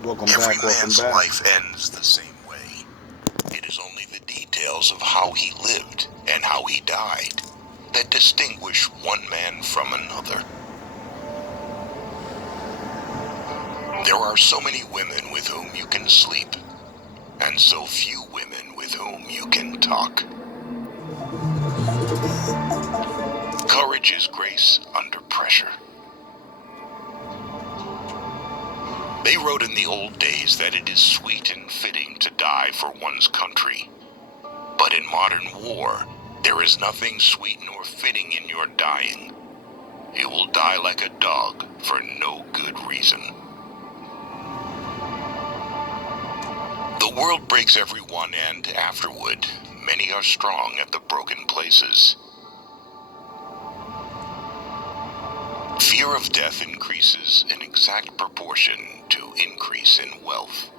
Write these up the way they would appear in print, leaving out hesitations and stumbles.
Every man's life ends the same way. It is only the details of how he lived and how he died that distinguish one man from another. There are so many women with whom you can sleep, and so few women with whom you can talk. Courage is grace under pressure. They wrote in the old days that it is sweet and fitting to die for one's country. But in modern war, there is nothing sweet nor fitting in your dying. You will die like a dog for no good reason. The world breaks every one, and afterward, many are strong at the broken places. Fear of death increases in exact proportion to increase in wealth.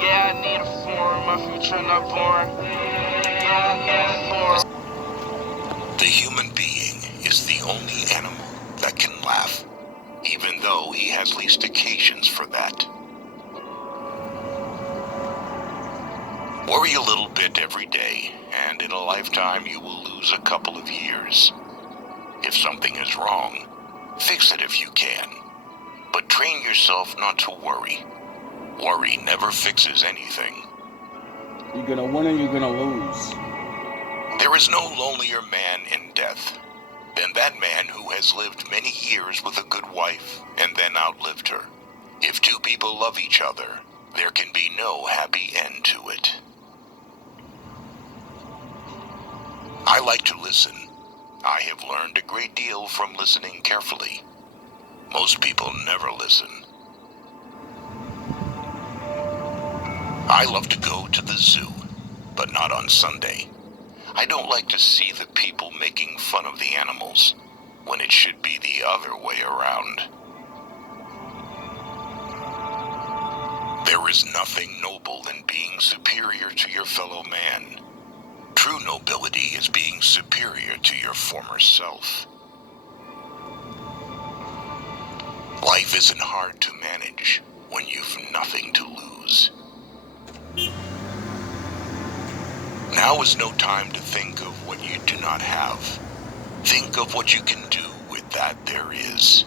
Yeah, I need a form, my future not born. Yeah, I need a form. The human being is the only animal that can laugh, even though he has least occasions for that. Worry a little bit every day, and in a lifetime you will lose a couple of years. If something is wrong, fix it if you can. But train yourself not to worry. Worry never fixes anything. You're gonna win or you're gonna lose. There is no lonelier man in death than that man who has lived many years with a good wife and then outlived her. If two people love each other, there can be no happy end to it. I like to listen. I have learned a great deal from listening carefully. Most people never listen. I love to go to the zoo, but not on Sunday. I don't like to see the people making fun of the animals, when it should be the other way around. There is nothing noble in being superior to your fellow man. True nobility is being superior to your former self. Life isn't hard to manage when you've nothing to lose. Now is no time to think of what you do not have. Think of what you can do with that there is.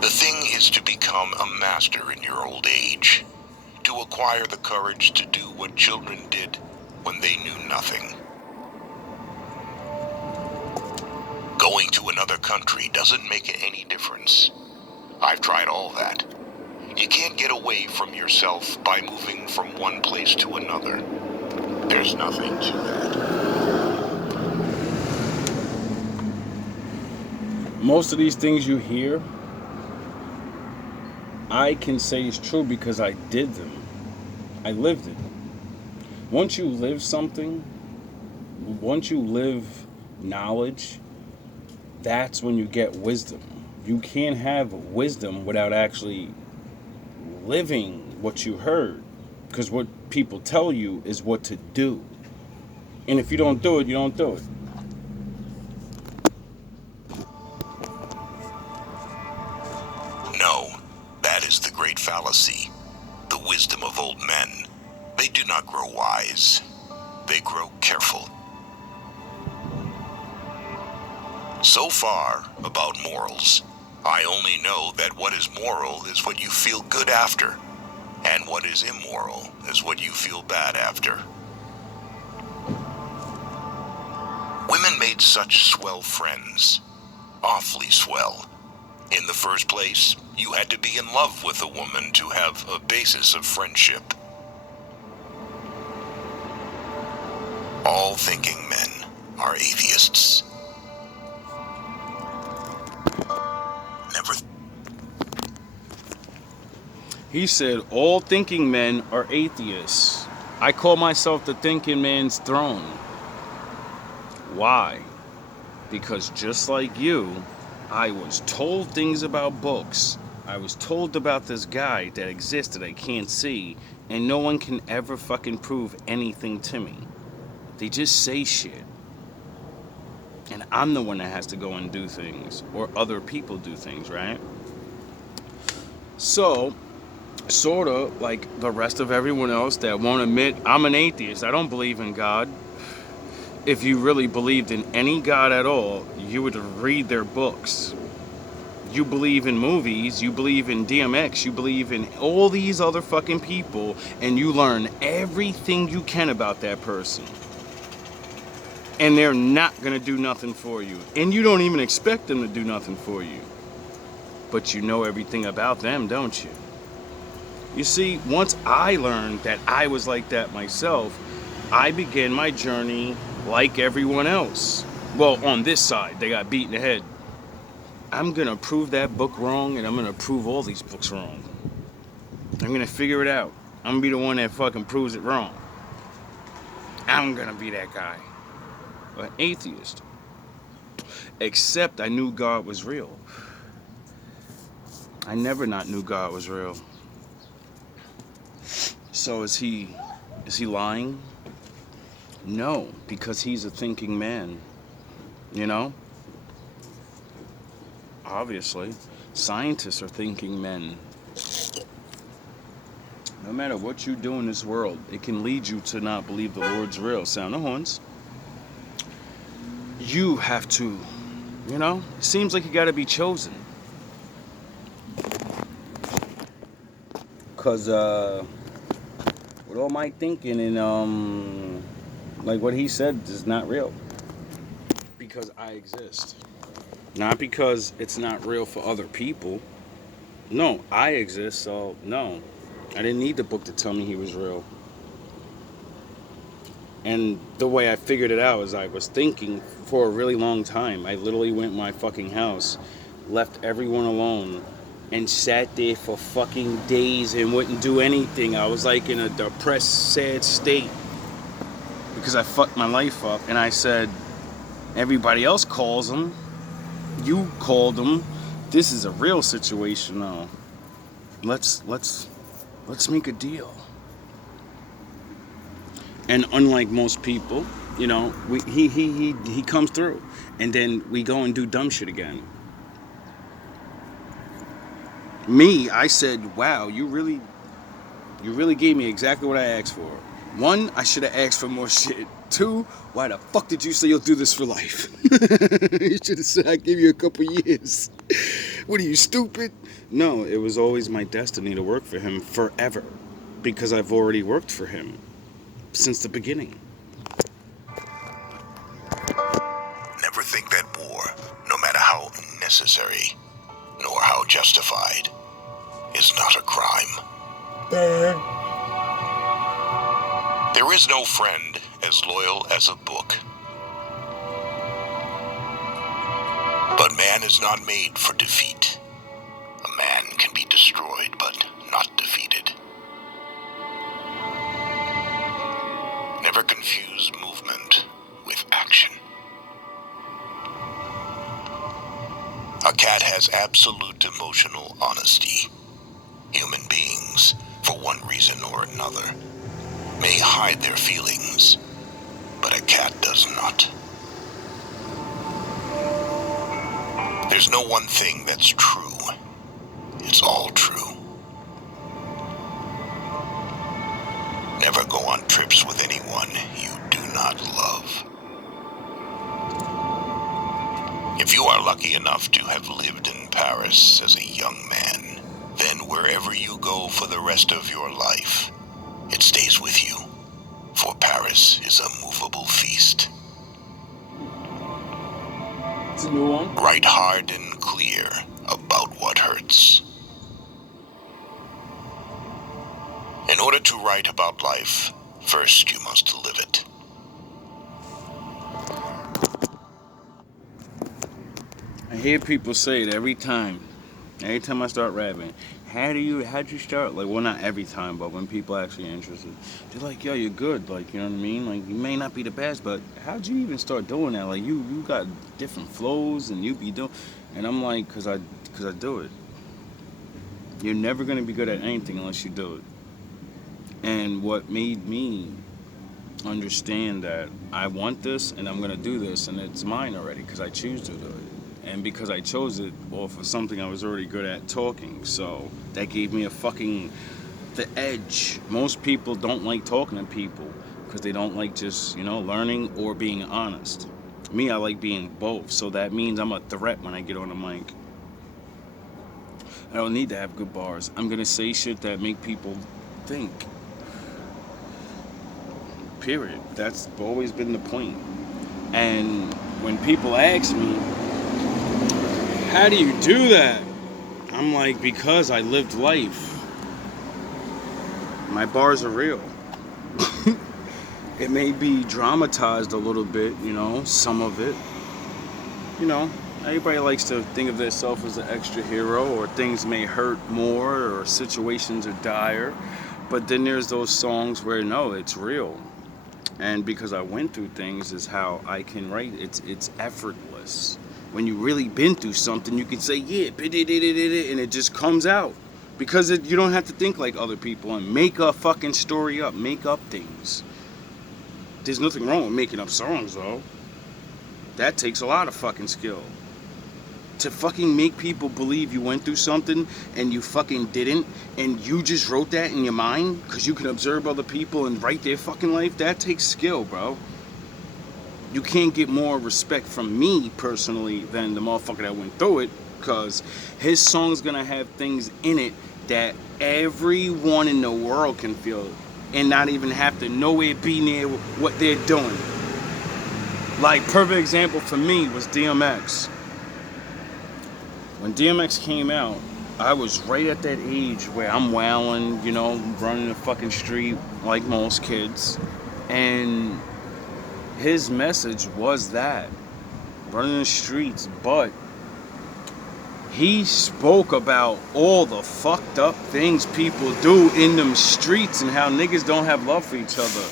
The thing is to become a master in your old age, to acquire the courage to do what children did when they knew nothing. Going to another country doesn't make any difference. I've tried all that. You can't get away from yourself by moving from one place to another. There's nothing to that. Most of these things you hear, I can say is true because I did them. I lived it. Once you live something, once you live knowledge, that's when you get wisdom. You can't have wisdom without actually living what you heard, because what people tell you is what to do, and if you don't do it, you don't do it. No, that is the great fallacy. The wisdom of old men. They do not grow wise. They grow careful. So far about morals, I only know that what is moral is what you feel good after, and what is immoral is what you feel bad after. Women made such swell friends. Awfully swell. In the first place, you had to be in love with a woman to have a basis of friendship. All thinking men are atheists. Never. He said all thinking men are atheists. I call myself the thinking man's throne. Why? Because just like you, I was told things about books. I was told about this guy that exists that I can't see, And no one can ever fucking prove anything to me. They just say shit. And I'm the one that has to go and do things. Or other people do things, right? So, sort of like the rest of everyone else that won't admit I'm an atheist. I don't believe in God. If you really believed in any God at all, you would read their books. You believe in movies, you believe in DMX, you believe in all these other fucking people, and you learn everything you can about that person. And they're not gonna do nothing for you. And you don't even expect them to do nothing for you. But you know everything about them, don't you? You see, once I learned that I was like that myself, I began my journey like everyone else. Well, on this side, they got beat in the head. I'm gonna prove that book wrong, and I'm gonna prove all these books wrong. I'm gonna figure it out. I'm gonna be the one that fucking proves it wrong. I'm gonna be that guy. An atheist. Except I knew God was real. I never not knew God was real. So is he lying? No, because he's a thinking man. You know? Obviously, scientists are thinking men. No matter what you do in this world, it can lead you to not believe the Lord's real. Sound the horns. You have to, you know? It seems like you gotta be chosen. Cause with all my thinking and like what he said is not real. Because I exist. Not because it's not real for other people. No, I exist, so no. I didn't need the book to tell me he was real. And the way I figured it out is I was thinking for a really long time. I literally went in my fucking house, left everyone alone, and sat there for fucking days and wouldn't do anything. I was like in a depressed, sad state because I fucked my life up. And I said, everybody else calls them. You called them. This is a real situation though. Let's make a deal. And unlike most people, you know, he comes through, and then we go and do dumb shit again. Me, I said, wow, you really gave me exactly what I asked for. One, I should have asked for more shit. Two, why the fuck did you say you'll do this for life? You should have said I give you a couple years. What are you, stupid? No, it was always my destiny to work for him forever, because I've already worked for him since the beginning. Never think that war, no matter how necessary, nor how justified, is not a crime. There is no friend as loyal as a book. But man is not made for defeat. A man can be destroyed, but not defeated. Never confuse movement with action. A cat has absolute emotional honesty. Human beings, for one reason or another, may hide their feelings, but a cat does not. There's no one thing that's true. It's all true. Never go on trips with anyone you do not love. If you are lucky enough to have lived in Paris as a young man, then wherever you go for the rest of your life, it stays with you, for Paris is a movable feast. It's a new one. Write hard and clear about what hurts. In order to write about life, first you must live it. I hear people say it every time I start rapping. How'd you start? Like, well, not every time, but when people actually are interested, they're like, yo, you're good. Like, you know what I mean? Like, you may not be the best, but how'd you even start doing that? Like, you got different flows and you be doing, and I'm like, cause I do it. You're never gonna be good at anything unless you do it. And what made me understand that I want this and I'm going to do this and it's mine already because I choose to do it. And because I chose it off of something I was already good at talking. So that gave me the edge. Most people don't like talking to people because they don't like just, learning or being honest. Me, I like being both. So that means I'm a threat when I get on the mic. I don't need to have good bars. I'm going to say shit that make people think. Period. That's always been the point. And when people ask me, how do you do that? I'm like, because I lived life. My bars are real. It may be dramatized a little bit, some of it. Everybody likes to think of themselves as an extra hero, or things may hurt more, or situations are dire. But then there's those songs where, no, it's real. And because I went through things is how I can write. It's effortless. When you really been through something, you can say, yeah, and it just comes out. Because you don't have to think like other people and make a fucking story up, make up things. There's nothing wrong with making up songs, though. That takes a lot of fucking skill. To fucking make people believe you went through something and you fucking didn't, and you just wrote that in your mind because you can observe other people and write their fucking life, that takes skill, bro. You can't get more respect from me personally than the motherfucker that went through it, because his song's gonna have things in it that everyone in the world can feel and not even have to nowhere be near what they're doing. Like, perfect example for me was DMX. When DMX came out, I was right at that age where I'm wowing, running the fucking street like most kids. And his message was that, running the streets, but he spoke about all the fucked up things people do in them streets and how niggas don't have love for each other.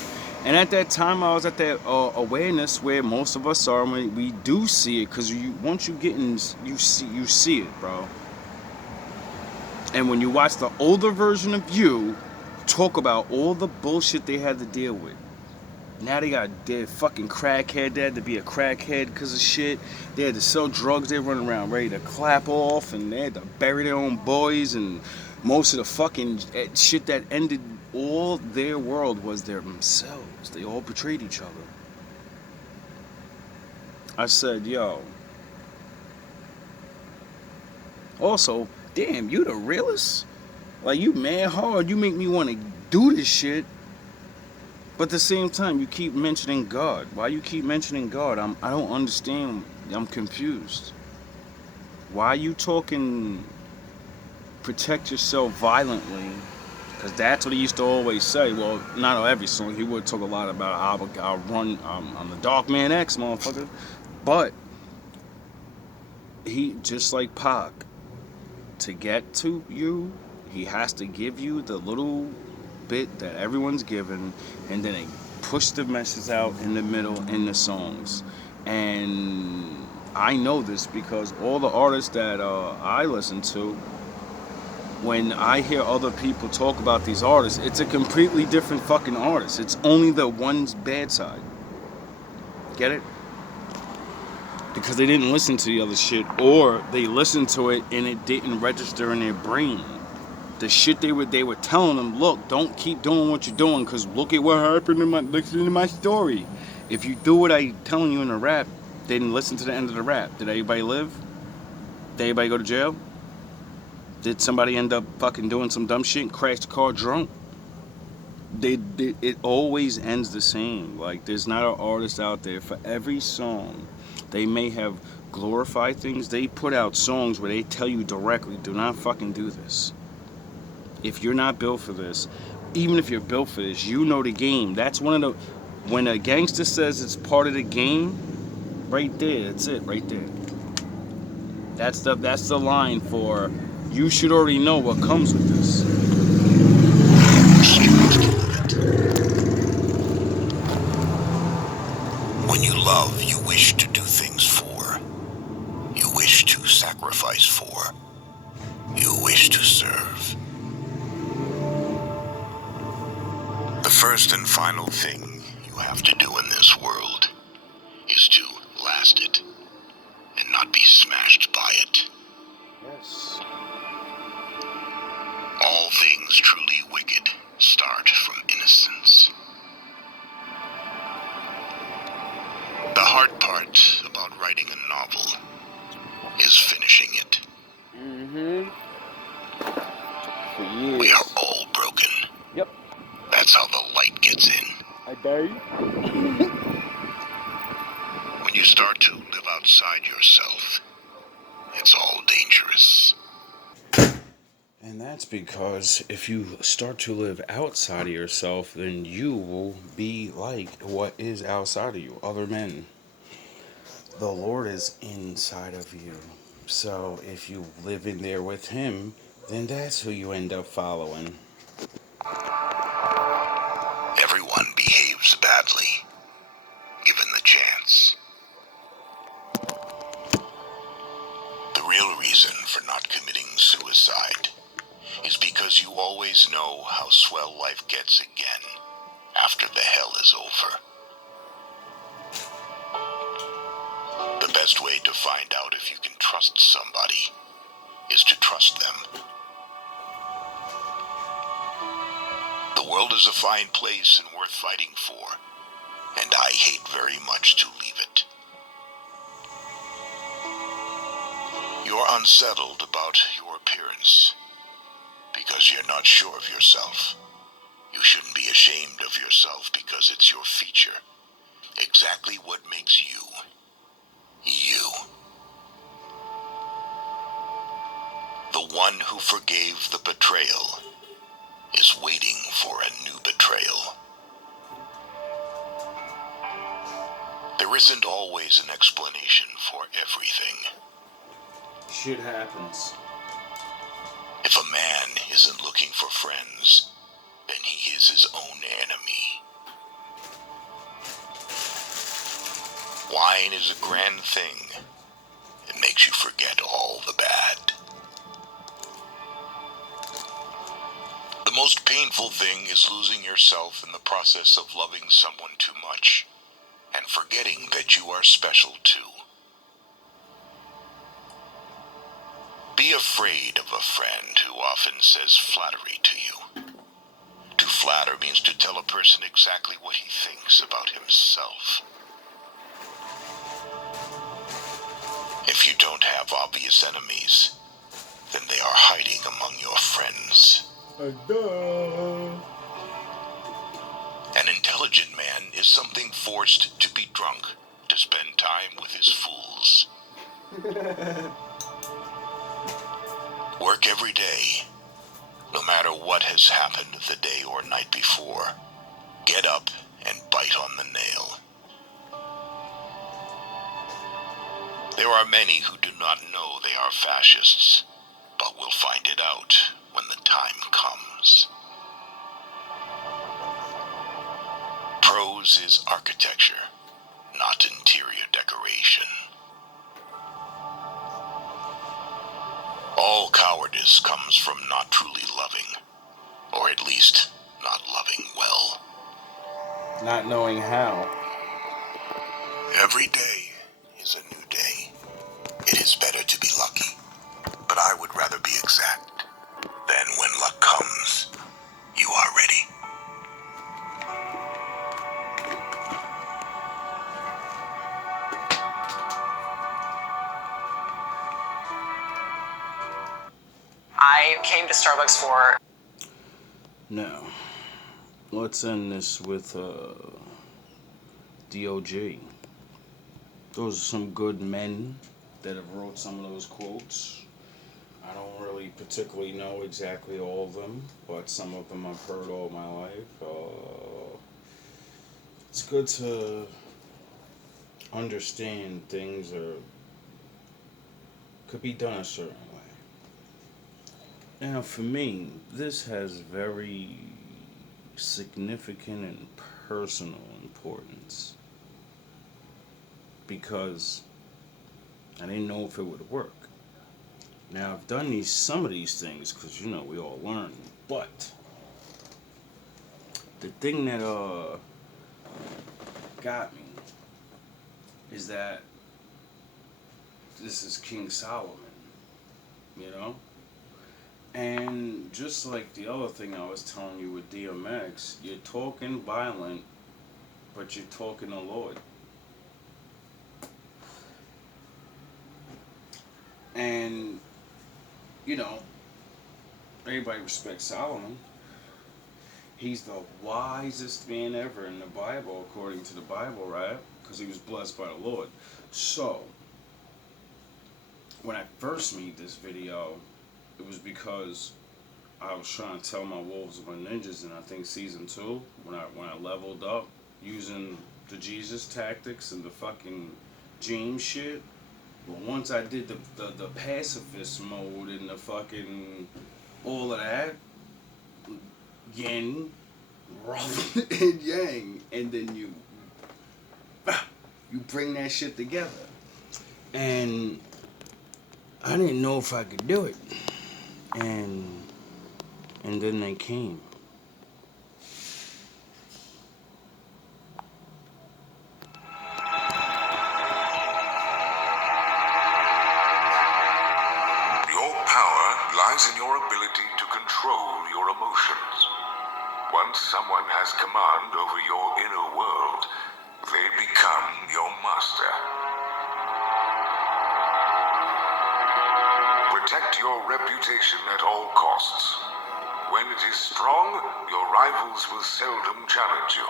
And at that time, I was at that awareness where most of us are, when we do see it, because once you get in, you see it, bro. And when you watch the older version of you talk about all the bullshit they had to deal with. Now they're fucking crackhead. They had to be a crackhead because of shit. They had to sell drugs. They running around ready to clap off, and they had to bury their own boys, and most of the fucking shit that ended all their world was themselves. They all betrayed each other. I said, yo. Also, damn, you the realest? Like, you mad hard. You make me want to do this shit. But at the same time, you keep mentioning God. Why you keep mentioning God? I don't understand. I'm confused. Why you talking protect yourself violently? Because that's what he used to always say. Well, not on every song. He would talk a lot about, I'll run, I'm the Dark Man X, motherfucker. But he, just like Pac, to get to you, he has to give you the little bit that everyone's given, and then they push the message out in the middle in the songs. And I know this because all the artists that I listen to, when I hear other people talk about these artists, it's a completely different fucking artist. It's only the one's bad side. Get it? Because they didn't listen to the other shit, or they listened to it and it didn't register in their brain. The shit they were telling them, look, don't keep doing what you're doing, because look at what happened listen to my story. If you do what I'm telling you in the rap, they didn't listen to the end of the rap. Did anybody live? Did anybody go to jail? Did somebody end up fucking doing some dumb shit and crash the car drunk? It always ends the same. Like, there's not an artist out there for every song. They may have glorified things. They put out songs where they tell you directly, do not fucking do this. If you're not built for this, even if you're built for this, you know the game. That's one of the, when a gangster says it's part of the game, right there, that's it, right there. That's the line for, you should already know what comes with this. When you love, you wish to do things for. You wish to sacrifice for. You wish to serve. final thing you have to do in this world is to last it and not be smashed by it. Yes. All things truly wicked start from innocence. The hard part about writing a novel is finishing it. Mm-hmm. For years. We are all broken. Yep. That's how the light gets in. I die. When you start to live outside yourself, it's all dangerous. And that's because if you start to live outside of yourself, then you will be like what is outside of you, other men. The Lord is inside of you. So if you live in there with Him, then that's who you end up following. Everyone behaves badly, given the chance. The real reason for not committing suicide is because you always know how swell life gets again after the hell is over. The best way to find out if you can trust somebody is to trust them. The world is a fine place and worth fighting for, and I hate very much to leave it. You're unsettled about your appearance because you're not sure of yourself. You shouldn't be ashamed of yourself because it's your feature. Exactly what makes you, you. The one who forgave the betrayal is waiting for a new betrayal. There isn't always an explanation for everything. Shit happens. If a man isn't looking for friends, then he is his own enemy. Wine is a grand thing. It makes you forget all the bad. The most painful thing is losing yourself in the process of loving someone too much and forgetting that you are special too. Be afraid of a friend who often says flattery to you. To flatter means to tell a person exactly what he thinks about himself. If you don't have obvious enemies, then they are hiding among your friends. An intelligent man is something forced to be drunk to spend time with his fools. Work every day, no matter what has happened the day or night before. Get up and bite on the nail. There are many who do not know they are fascists, but will find it out when the time comes. Prose is architecture, not interior decoration. All cowardice comes from not truly loving, or at least not loving well. Not knowing how. Every day is a new day. It is better to be lucky, but I would rather be exact. Then when luck comes, you are ready. I came to Starbucks for... Now, let's end this with DOG. Those are some good men that have wrote some of those quotes. I don't really particularly know exactly all of them, but some of them I've heard all my life. It's good to understand things could be done a certain way. Now, for me, this has very significant and personal importance because I didn't know if it would work. Now, I've done some of these things because, we all learn, but the thing that got me is that this is King Solomon, you know? And just like the other thing I was telling you with DMX, you're talking violent, but you're talking the Lord. And, you know, everybody respects Solomon. He's the wisest man ever in the Bible, according to the Bible, right? Because he was blessed by the Lord. So, when I first made this video, it was because I was trying to tell my wolves and my ninjas in, I think, season 2, when I leveled up using the Jesus tactics and the fucking James shit. But once I did the pacifist mode and the fucking all of that, yin, rough, and yang, and then you bring that shit together. And I didn't know if I could do it. And then they came. Your power lies in your ability to control your emotions. Once someone has command over your inner world, they become your master. Protect your reputation at all costs. When it is strong, your rivals will seldom challenge you.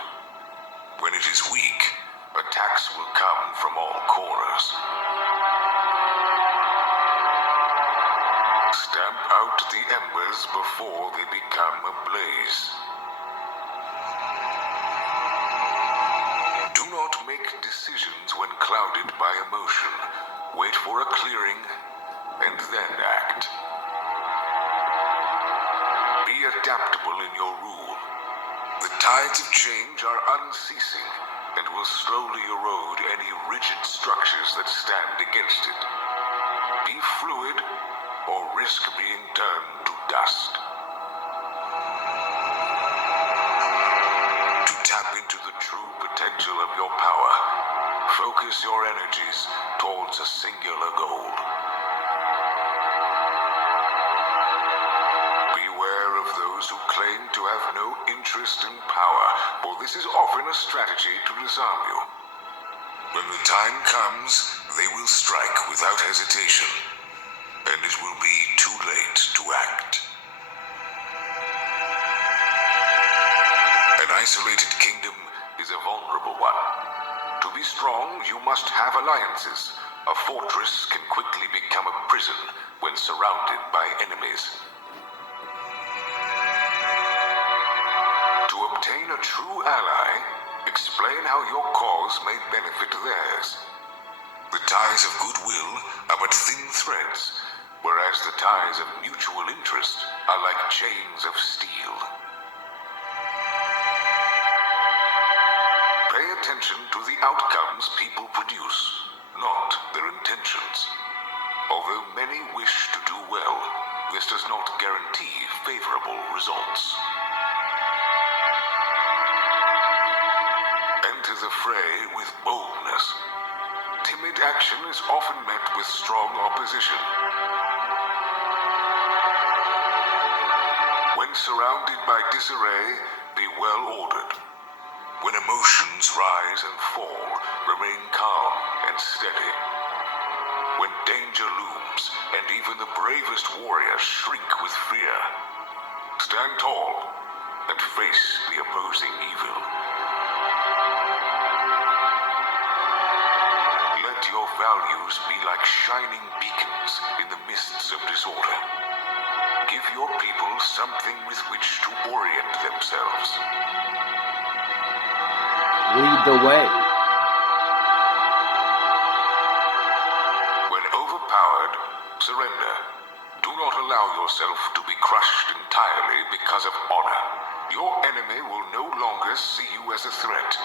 When it is weak, attacks will come from all corners. Stamp out the embers before they become a blaze. Do not make decisions when clouded by emotion. Wait for a clearing and then act. Be adaptable in your rule. The tides of change are unceasing and will slowly erode any rigid structures that stand against it. Be fluid or risk being turned to dust. To tap into the true potential of your power, focus your energies towards a singular goal. Beware of those who claim to have no interest in power, for this is often a strategy to disarm you. When the time comes, they will strike without hesitation, and it will be too late to act. An isolated kingdom is a vulnerable one. To be strong, you must have alliances. A fortress can quickly become a prison when surrounded by enemies. To obtain a true ally, explain how your cause may benefit theirs. The ties of goodwill are but thin threads, whereas the ties of mutual interest are like chains of steel. Pay attention to the outcomes people produce, not their intentions. Although many wish to do well, this does not guarantee favorable results. Enter the fray with boldness. Timid action is often met with strong opposition. When surrounded by disarray, be well ordered. When emotions rise and fall, remain calm and steady. When danger looms, and even the bravest warriors shrink with fear, stand tall and face the opposing evil. Let your values be like shining beacons in the mists of disorder. Give your people something with which to orient themselves. Lead the way. When overpowered, surrender. Do not allow yourself to be crushed entirely because of honor. Your enemy will no longer see you as a threat,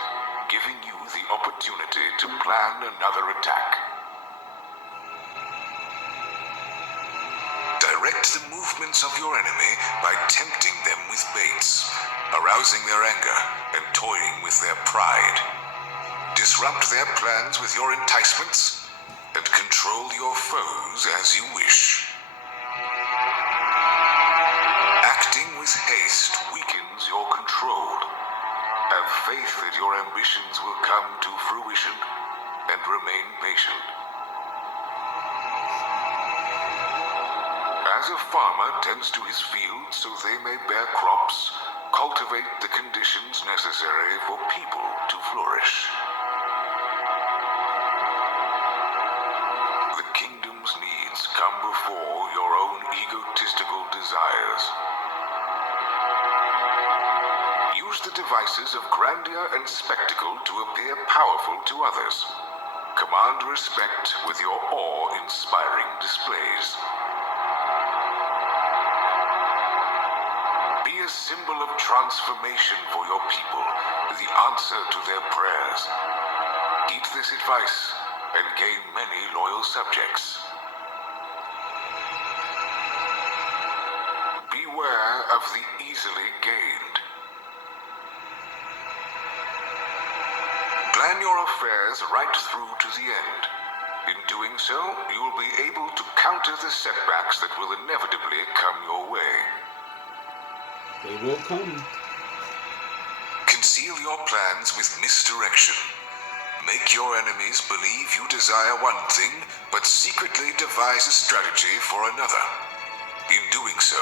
giving you the opportunity to plan another attack. Direct the movements of your enemy by tempting them with baits. arousing their anger and toying with their pride. Disrupt their plans with your enticements and control your foes as you wish. Acting with haste weakens your control. Have faith that your ambitions will come to fruition and remain patient. As a farmer tends to his fields so they may bear crops, cultivate the conditions necessary for people to flourish. The kingdom's needs come before your own egotistical desires. Use the devices of grandeur and spectacle to appear powerful to others. Command respect with your awe-inspiring displays. Be a symbol of transformation for your people, the answer to their prayers. Heed this advice and gain many loyal subjects. Beware of the easily gained. Plan your affairs right through to the end. In doing so, you will be able to counter the setbacks that will inevitably come your way. They will come. Conceal your plans with misdirection. Make your enemies believe you desire one thing, but secretly devise a strategy for another. In doing so,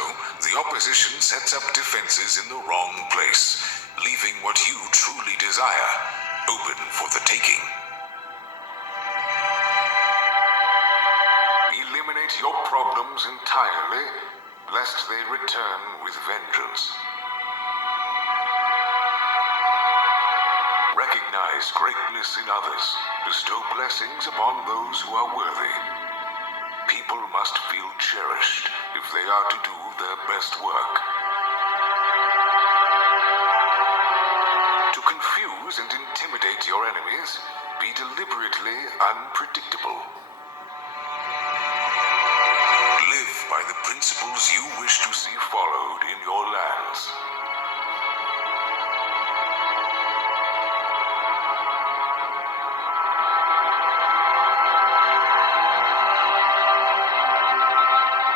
the opposition sets up defenses in the wrong place, leaving what you truly desire open for the taking. Eliminate your problems entirely, lest they return with vengeance. Recognize greatness in others. Bestow blessings upon those who are worthy. People must feel cherished if they are to do their best work. To confuse and intimidate your enemies, be deliberately unpredictable. Live by the principles you wish to see followed in your lands.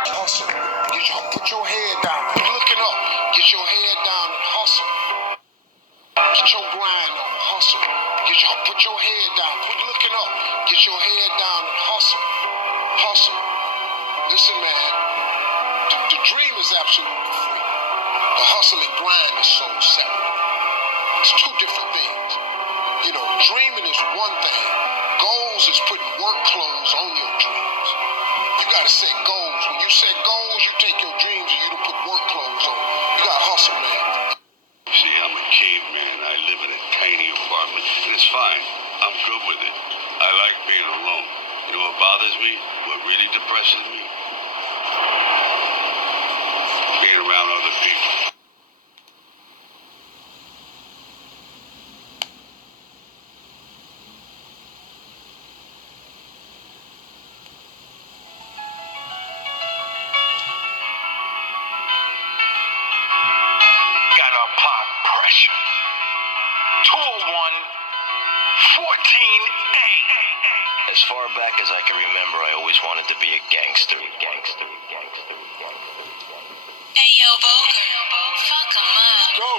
Hustle. Put your head down. Quit looking up. Get your head down and hustle. Get your grind on. Hustle. Put your head down. Quit looking up. Get your head down and hustle. Hustle. Listen, man. The dream is absolutely free. The hustle and grind is so separate. It's two different things. You know, dreaming is one thing. Goals is putting work clothes on your dreams. You gotta set goals. When you set goals, you take your dreams and you don't put work clothes on. You gotta hustle, man. See, I'm a caveman. I live in a tiny apartment, and it's fine. I'm good with it. I like being alone. You know what bothers me? What really depresses me? Being around other people. Got a pot pressure. 201 14A. As far back as I can remember, I always wanted to be a gangster. Hey yo, Boker, fuck 'em up. Go.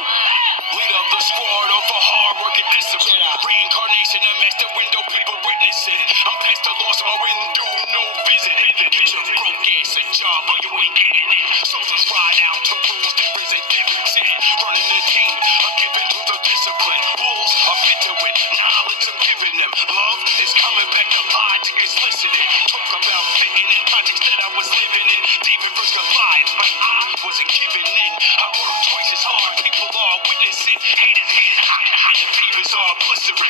Lead up the squad of a hard working discipline. Reincarnation and match the window, people witnessing. I'm past the loss of my window, no visiting. Get your broke ass a job or you ain't getting it. Soldiers ride out to rules, there is a difference in it. Running the team, I'm giving to the discipline. Wolves are fit to it, knowledge I'm giving them. Love is coming back to logic is listening. Talk about fitting in projects that I was living in. Demon versus Goliath, but I wasn't giving in. I worked twice as hard, people are witnessing. Haters getting hot, and fevers are blistering.